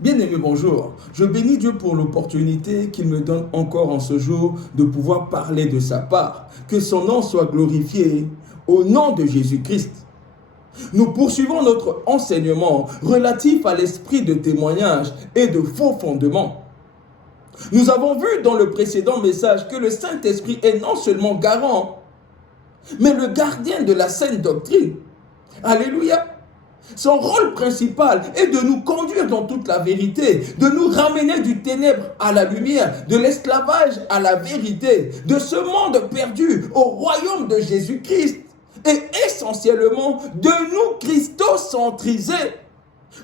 Bien-aimé, bonjour. Je bénis Dieu pour l'opportunité qu'il me donne encore en ce jour de pouvoir parler de sa part. Que son nom soit glorifié au nom de Jésus-Christ. Nous poursuivons notre enseignement relatif à l'esprit de témoignage et de faux fondements. Nous avons vu dans le précédent message que le Saint-Esprit est non seulement garant, mais le gardien de la saine doctrine. Alléluia. Son rôle principal est de nous conduire dans toute la vérité, de nous ramener du ténèbre à la lumière, de l'esclavage à la vérité, de ce monde perdu au royaume de Jésus-Christ et essentiellement de nous christocentriser.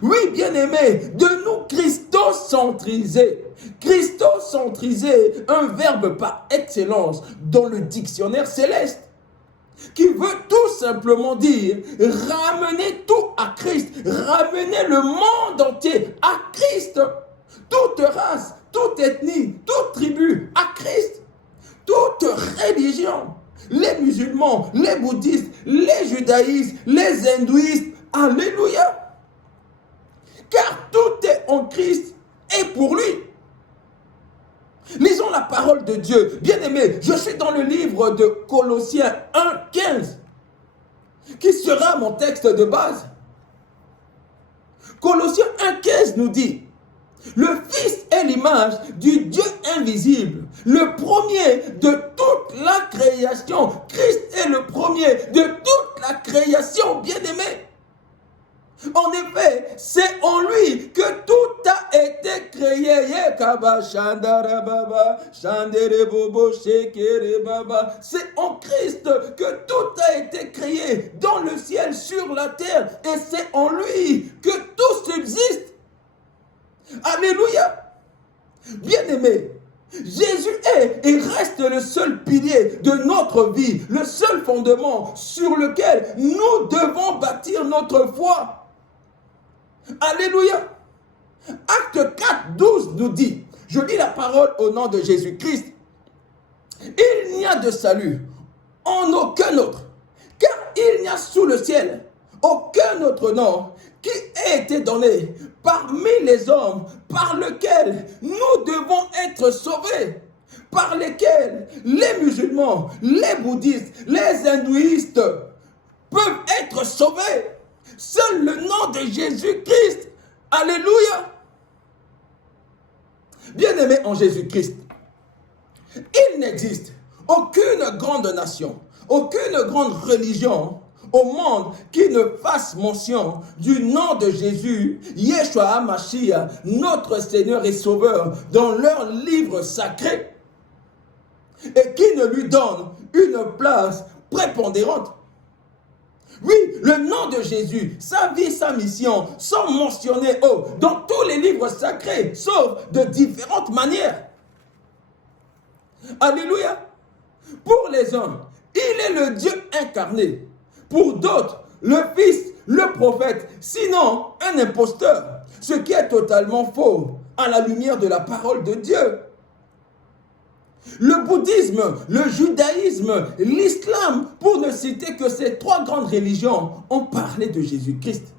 Oui, bien-aimés, de nous christocentriser. Christocentriser, un verbe par excellence dans le dictionnaire céleste, qui veut tout simplement dire ramener tout à Christ, ramener le monde entier à Christ, toute race, toute ethnie, toute tribu à Christ, toute religion, les musulmans, les bouddhistes, les judaïstes, les hindouistes, alléluia, car tout est en Christ et pour lui. Lisons la parole de Dieu. Bien-aimé, je suis dans le livre de Colossiens 1:15, qui sera mon texte de base. Colossiens 1:15 nous dit: le Fils est l'image du Dieu invisible, le premier de toute la création. Christ est le premier de toute la création, bien-aimé. En effet, c'est en lui que tout a été créé. C'est en Christ que tout a été créé, dans le ciel, sur la terre. Et c'est en lui que tout subsiste. Alléluia. Bien-aimé, Jésus est et reste le seul pilier de notre vie, le seul fondement sur lequel nous devons bâtir notre foi. Alléluia. Acte 4:12 nous dit, je lis la parole au nom de Jésus-Christ: il n'y a de salut en aucun autre, car il n'y a sous le ciel aucun autre nom qui ait été donné parmi les hommes par lequel nous devons être sauvés, par lesquels les musulmans, les bouddhistes, les hindouistes peuvent être sauvés. Seul le nom de Jésus-Christ. Alléluia. Bien-aimés en Jésus-Christ, il n'existe aucune grande nation, aucune grande religion au monde qui ne fasse mention du nom de Jésus, Yeshua HaMashiach, notre Seigneur et Sauveur, dans leur livre sacré, et qui ne lui donne une place prépondérante. Oui, le nom de Jésus, sa vie, sa mission sont mentionnés dans tous les livres sacrés, sauf de différentes manières. Alléluia. Pour les uns, il est le Dieu incarné. Pour d'autres, le Fils, le prophète, sinon un imposteur, ce qui est totalement faux à la lumière de la parole de Dieu. Le bouddhisme, le judaïsme, l'islam, pour ne citer que ces trois grandes religions, ont parlé de Jésus-Christ.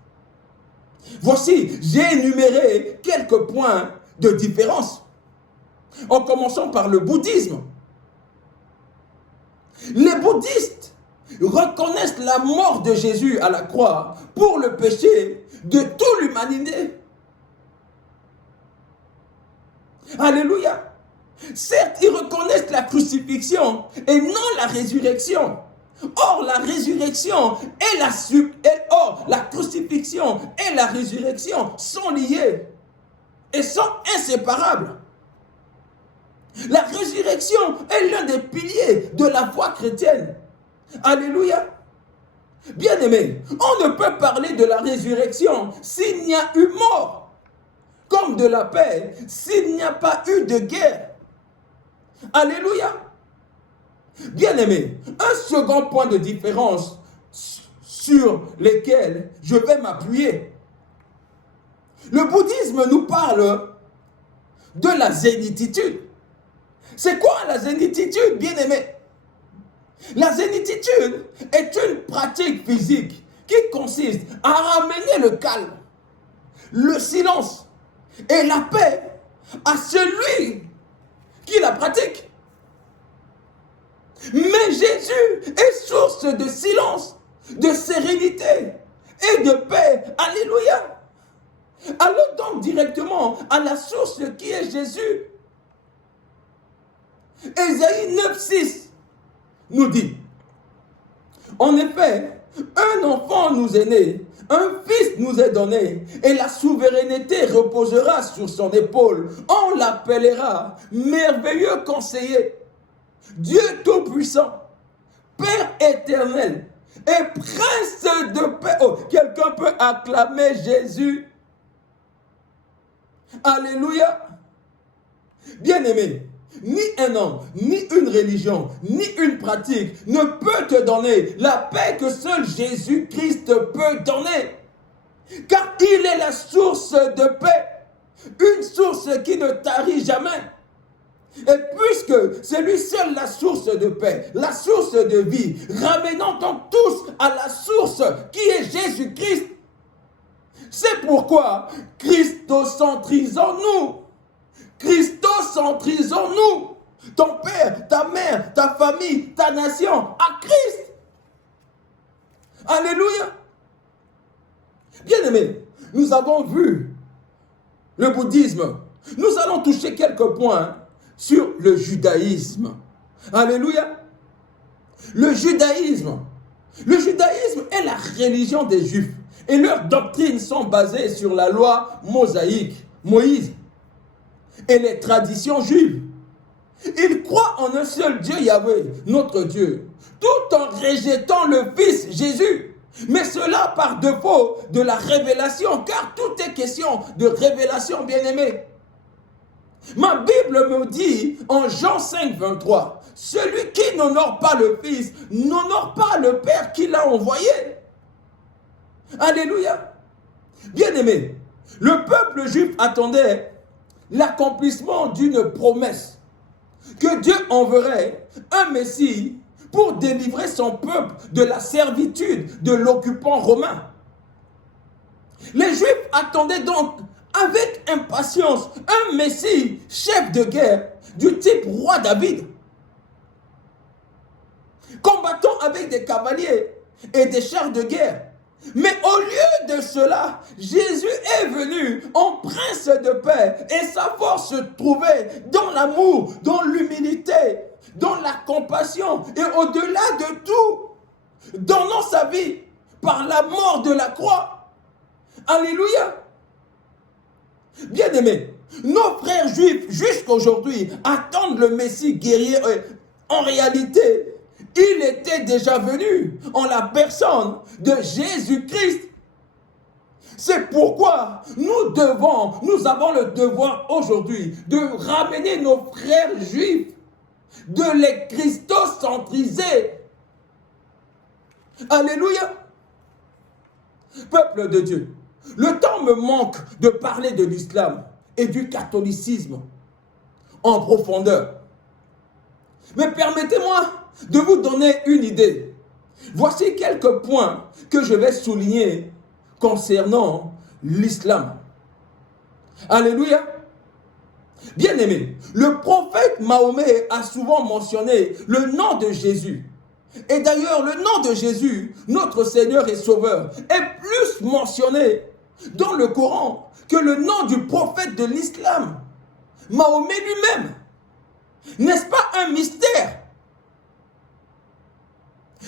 Voici, j'ai énuméré quelques points de différence. En commençant par le bouddhisme. Les bouddhistes reconnaissent la mort de Jésus à la croix pour le péché de toute l'humanité. Alléluia. Certes, ils reconnaissent la crucifixion et non la résurrection. Or, la résurrection et la crucifixion et la résurrection sont liées et sont inséparables. La résurrection est l'un des piliers de la foi chrétienne. Alléluia. Bien-aimés, on ne peut parler de la résurrection s'il n'y a eu mort, comme de la paix s'il n'y a pas eu de guerre. Alléluia. Bien-aimés, un second point de différence sur lequel je vais m'appuyer. Le bouddhisme nous parle de la zénitude. C'est quoi la zénitude, bien-aimés? La zénitude est une pratique physique qui consiste à ramener le calme, le silence et la paix à celui qui la pratique. Mais Jésus est source de silence, de sérénité et de paix. Alléluia. Allons donc directement à la source qui est Jésus. Ésaïe 9,6 nous dit, en effet, un enfant nous est né, un fils nous est donné, et la souveraineté reposera sur son épaule. On l'appellera merveilleux conseiller, Dieu tout-puissant, Père éternel et prince de paix. Oh, quelqu'un peut acclamer Jésus. Alléluia. Bien-aimé, ni un homme, ni une religion, ni une pratique ne peut te donner la paix que seul Jésus-Christ peut donner. Car il est la source de paix, une source qui ne tarit jamais. Et puisque c'est lui seul la source de paix, la source de vie, ramenons donc tous à la source qui est Jésus-Christ. C'est pourquoi Christocentrisons-nous. Christocentrisons-nous. Ton père, ta mère, ta famille, ta nation, à Christ. Alléluia. Bien-aimés, nous avons vu le bouddhisme. Nous allons toucher quelques points sur le judaïsme. Alléluia. Le judaïsme est la religion des Juifs. Et leurs doctrines sont basées sur la loi mosaïque, Moïse, et les traditions juives. Ils croient en un seul Dieu, Yahweh, notre Dieu, tout en rejetant le Fils Jésus. Mais cela par défaut de la révélation, car tout est question de révélation, bien-aimé. Ma Bible me dit en Jean 5, 23, celui qui n'honore pas le Fils n'honore pas le Père qui l'a envoyé. Alléluia. Bien-aimé, le peuple juif attendait l'accomplissement d'une promesse que Dieu enverrait un Messie pour délivrer son peuple de la servitude de l'occupant romain. Les Juifs attendaient donc avec impatience un Messie, chef de guerre du type roi David, combattant avec des cavaliers et des chars de guerre. Mais au lieu de cela, Jésus est venu en prince de paix et sa force se trouvait dans l'amour, dans l'humilité, dans la compassion et au-delà de tout, donnant sa vie par la mort de la croix. Alléluia. Bien-aimés, nos frères juifs jusqu'aujourd'hui attendent le Messie guerrier. En réalité, il était déjà venu en la personne de Jésus-Christ. C'est pourquoi nous avons le devoir aujourd'hui de ramener nos frères juifs, de les christocentriser. Alléluia. Peuple de Dieu, le temps me manque de parler de l'islam et du catholicisme en profondeur. Mais permettez-moi de vous donner une idée. Voici quelques points que je vais souligner concernant l'islam. Alléluia. Bien-aimé, le prophète Mahomet a souvent mentionné le nom de Jésus. Et d'ailleurs, le nom de Jésus, notre Seigneur et Sauveur, est plus mentionné dans le Coran que le nom du prophète de l'islam, Mahomet lui-même. N'est-ce pas un mystère?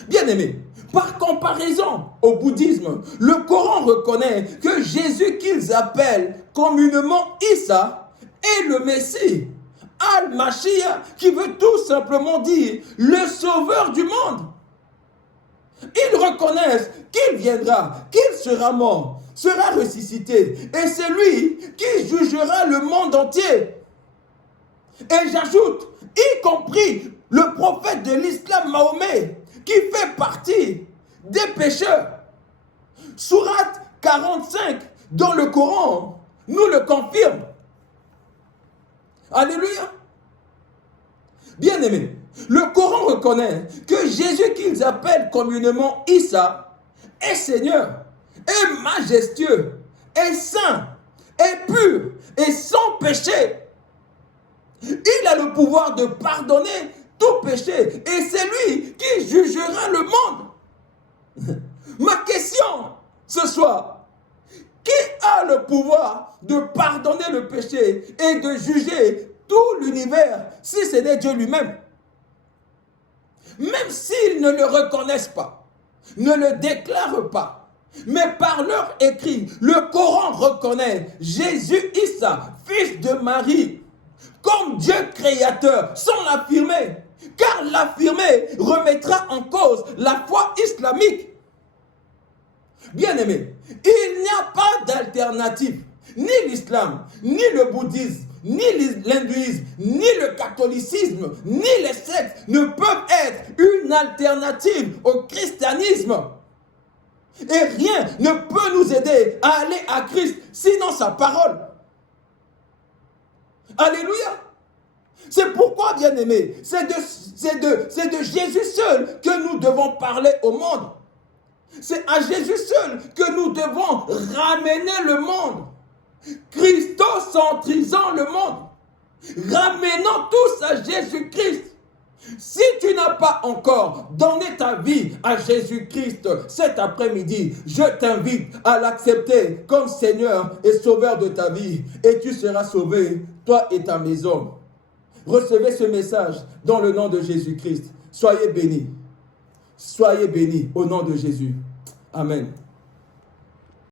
Bien-aimé, par comparaison au bouddhisme, le Coran reconnaît que Jésus qu'ils appellent communément Issa est le Messie, Al-Mashiach, qui veut tout simplement dire le sauveur du monde. Ils reconnaissent qu'il viendra, qu'il sera mort, sera ressuscité, et c'est lui qui jugera le monde entier. Et j'ajoute, y compris le prophète de l'islam Mahomet, qui fait partie des pécheurs. Sourate 45 dans le Coran nous le confirme. Alléluia. Bien-aimés, le Coran reconnaît que Jésus qu'ils appellent communément Issa est Seigneur, est majestueux, est saint, est pur et sans péché. Il a le pouvoir de pardonner tout péché et c'est lui qui jugera le monde. Ma question ce soir, qui a le pouvoir de pardonner le péché et de juger tout l'univers si ce n'est Dieu lui-même? Même s'ils ne le reconnaissent pas, ne le déclarent pas, mais par leur écrit, le Coran reconnaît Jésus Issa, fils de Marie, comme Dieu créateur, sans l'affirmer. Car l'affirmer remettra en cause la foi islamique. Bien-aimés, il n'y a pas d'alternative. Ni l'islam, ni le bouddhisme, ni l'hindouisme, ni le catholicisme, ni les sectes ne peuvent être une alternative au christianisme. Et rien ne peut nous aider à aller à Christ, sinon sa parole. Alléluia. C'est pourquoi, bien-aimés, c'est de Jésus seul que nous devons parler au monde. C'est à Jésus seul que nous devons ramener le monde. Christocentrisant le monde. Ramenons tous à Jésus-Christ. Si tu n'as pas encore donné ta vie à Jésus-Christ cet après-midi, je t'invite à l'accepter comme Seigneur et Sauveur de ta vie. Et tu seras sauvé, toi et ta maison. Recevez ce message dans le nom de Jésus-Christ. Soyez bénis. Soyez bénis au nom de Jésus. Amen.